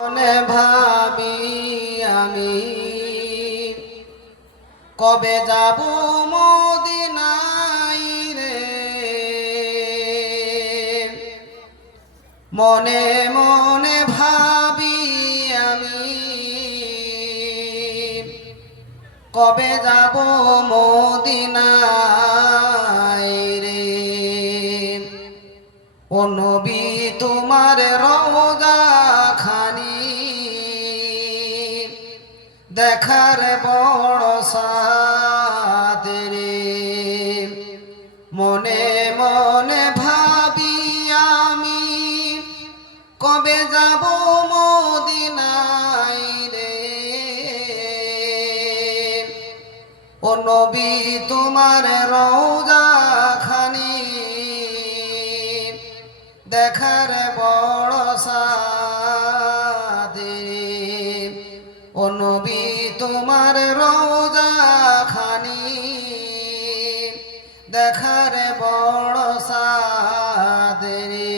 মনে ভাবি আমি কবে যাব মদিনাই রে? মনে মনে ভাবি আমি কবে যাব মদিনাই ও নবী, তোমার রওজা খানি। দেখার বড় সাদে। ও নবী, তোমার রওজা খানি। দেখার বড় সাদে।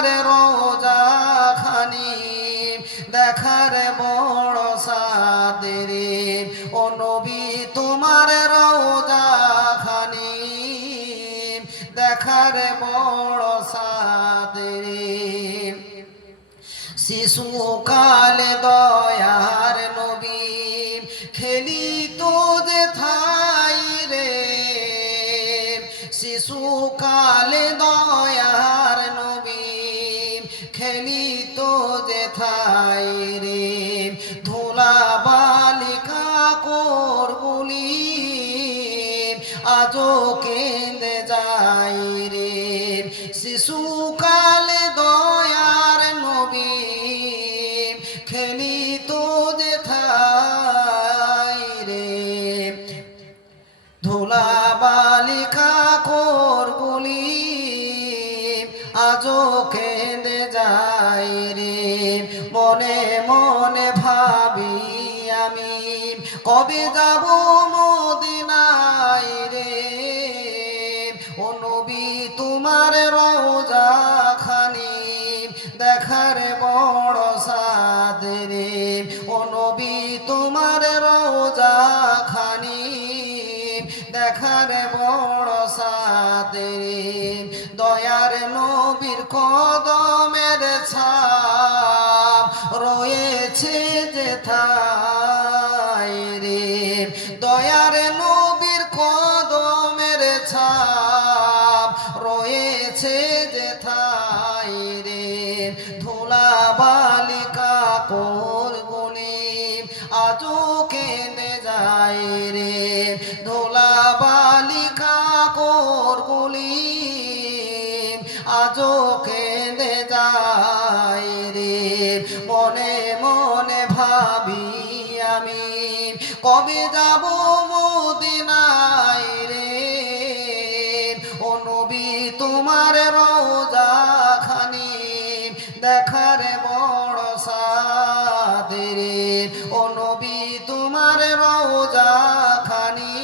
তোমার রোজা খানি দেখার বড় সাদে রে ও নবী, তোমার রোজা খানি দেখার বড় সাদে রে শিশুকালে দয়ার নবী খেলি তো যে থাই রে। শিশুকালে দয়ার কেঁদে যায় রে। মনে মনে ভাবি আমি, কবে যাব মদিনাই রে? ও নবী, তোমার রোজা খানি দেখার বড় সাদ রে। ও নবী, তোমার রোজা খানি দেখার বড় সাদ রে। দয়ার নবীর কদমের ছাপ রয়েছে যে রে। দয়ার নবীর কদমের ছাপ রয়েছে যে রে। ধুলা বালিকা কোর আমি কবে যাব মদিনায় রে? ও নবী, তোমার রোজা খানি দেখার বড় সাদে রে। ও নবী, তোমার রোজা খানি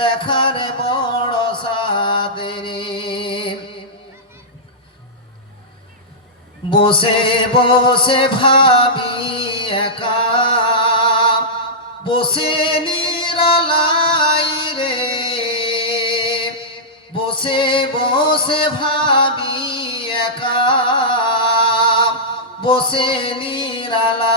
দেখার বড় সাদে রে। বসে বসে ভাবি বসে নিরালাই রে। বসে বসে ভাবি একা। বসে নিরালাই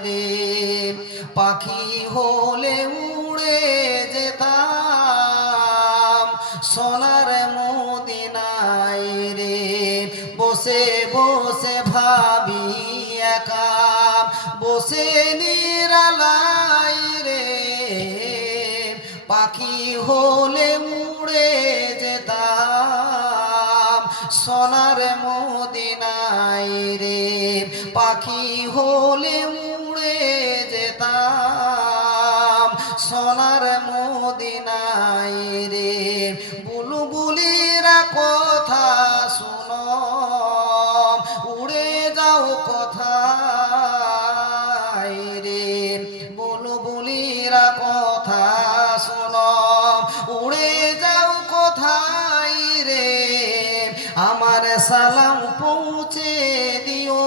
রে। পাখি হলে উড়ে নিরালাই রে। পাখি হলে মুড়ে যেতাম সোনার মদিনাই রে। পাখি হলে সালাম পৌঁছে দিও।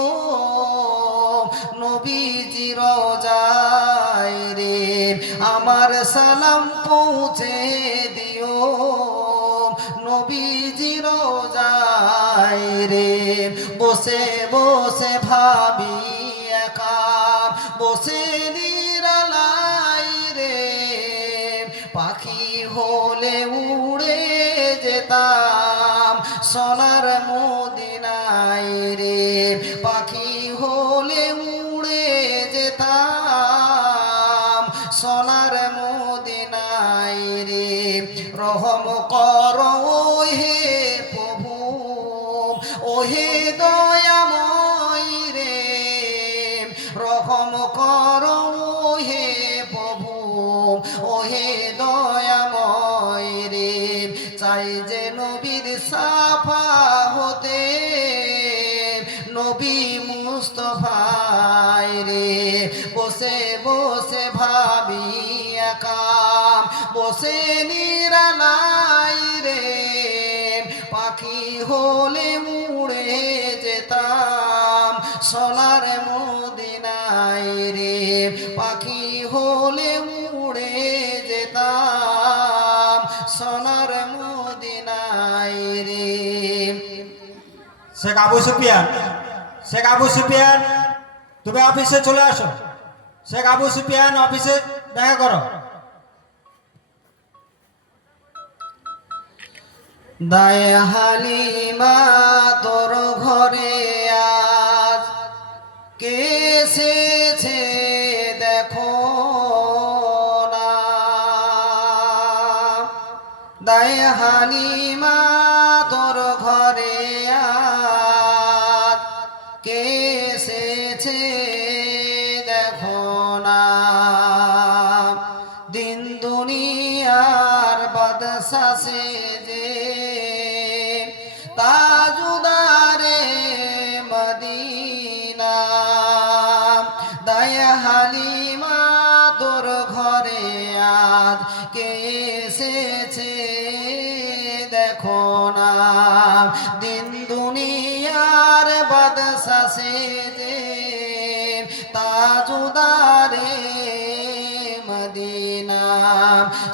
নবীজি রোজায় রে, আমার সালাম পৌঁছে দিও। নবীজি রোজায় রে, বসে বসে ভাবি যেতাম। সোনার মদিনাই রে, রহম কর হে প্রভু, ওহে দয়াময় রে। রহম কর হে প্রভু, ওহে দয়াময় রে। চাই যে নবীর সাফা হতে মুস্তফাই রে। বসে বসে ভাবি একা। বসে নিরালাই রে। পাখি হলে উড়ে যেতাম। সোনার মদিনাই রে। পাখি হলে উড়ে যেতাম। সোনার মদিনাই রে। শেখ আবু সুফিয়ান, শেখ আবু সুফিয়ান। তুমি অফিসে চলে আসো। শেখ আবু সুফিয়ান অফিসে দেখা করো। হালিমা তোর ঘরে আজ কে দেখো না। দায় হালিমা না। দিন দুনিয়ার বাদশা সে যে, তাজুদারে মদিনা। দয়া হালিমা তোর ঘরে আজ কে এসেছে, দেখো না। দিন দুনিয়ার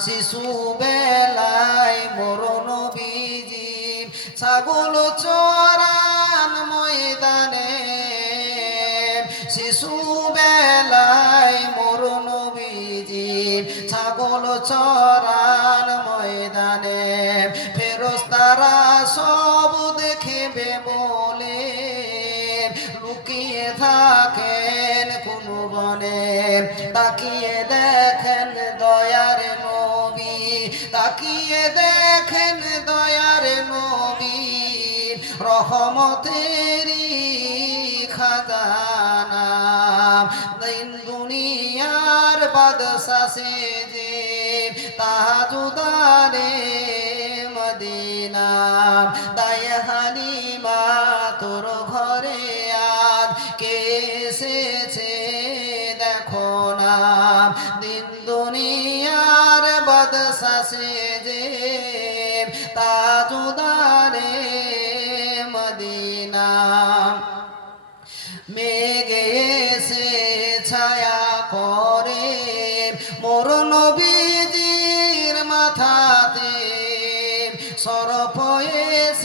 শিশু বেলায় মরণ বিজি ছাগল চরান ময়দানে। শিশু বেলায় মরণ বিজি ছাগল চরান ময়দানে। ফেরস্তারা সব দেখবে বলে, লুকিয়ে থাকেন কোন বনে। তাকিয়ে দেখেন তাকিয়ে দেখেন দয়ার নবী রহমতেরি খাজানা। দিন দুনিয়ার বাদশা যে তাজুদারে মদিনা। তোর ঘরে আজ কে এসেছে দেখো না।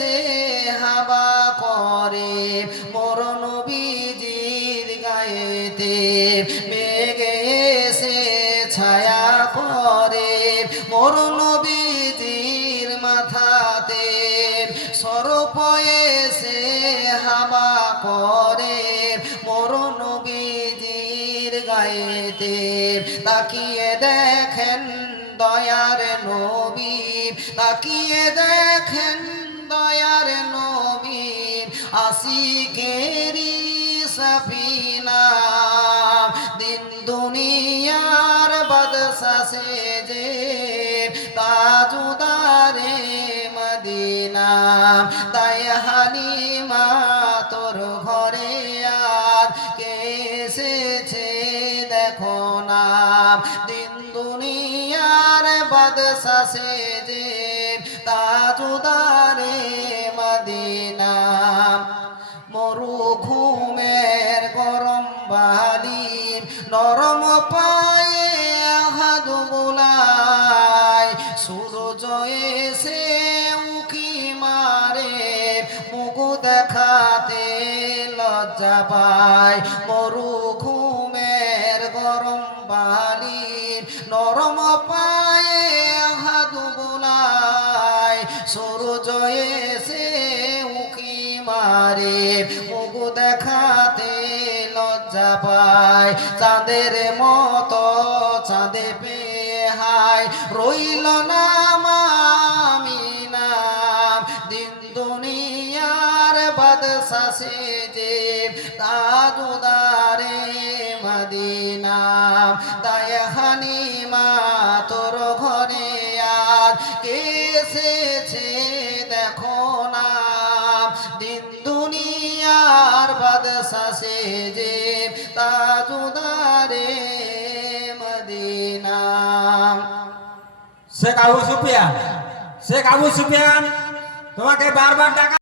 এসে হাবা করে। মোর নবীজির গায়েতে মেঘে এসে ছায়া করে। মোর নবীজির মাথা পয়েছে হাবা করে। মোর নবীজির গায়েতে তাকিয়ে দেখেন দয়ার নবী। তাকিয়ে দেখেন দয়ার নবী আসিকেরি সফিনা। দিন দুনিয়ার বাদশা সেজে তাজুদারে মদিনা। তাই হালিমা তোর ঘরে আর কে এসেছে দেখো না। দিন দুনিয়ার বাদশা সেজে তাজুদারে মদিনা। মরু ঘুমের গরম বালি, নরম পায়ে হাত বোলায় সূর্য এসে উকি মারে, মুখ দেখাতে লজ্জা পায়। মরু উকি মারে দেখাতে লজ্জা পায়। চাঁদের মতো চাঁদে পেহায় রইল না মামিনা। দিন দুনিয়ার বাদশা সেজে তাজুদারে মদিনা। তাই হানিমা তোর ঘরে আজ কে এসেছে? বাদশা সেজে তাজুদারে মদিনা। শেখ আবু সুফিয়ান শেখ আবু সুফিয়ান তোমাকে বারবার ডাকা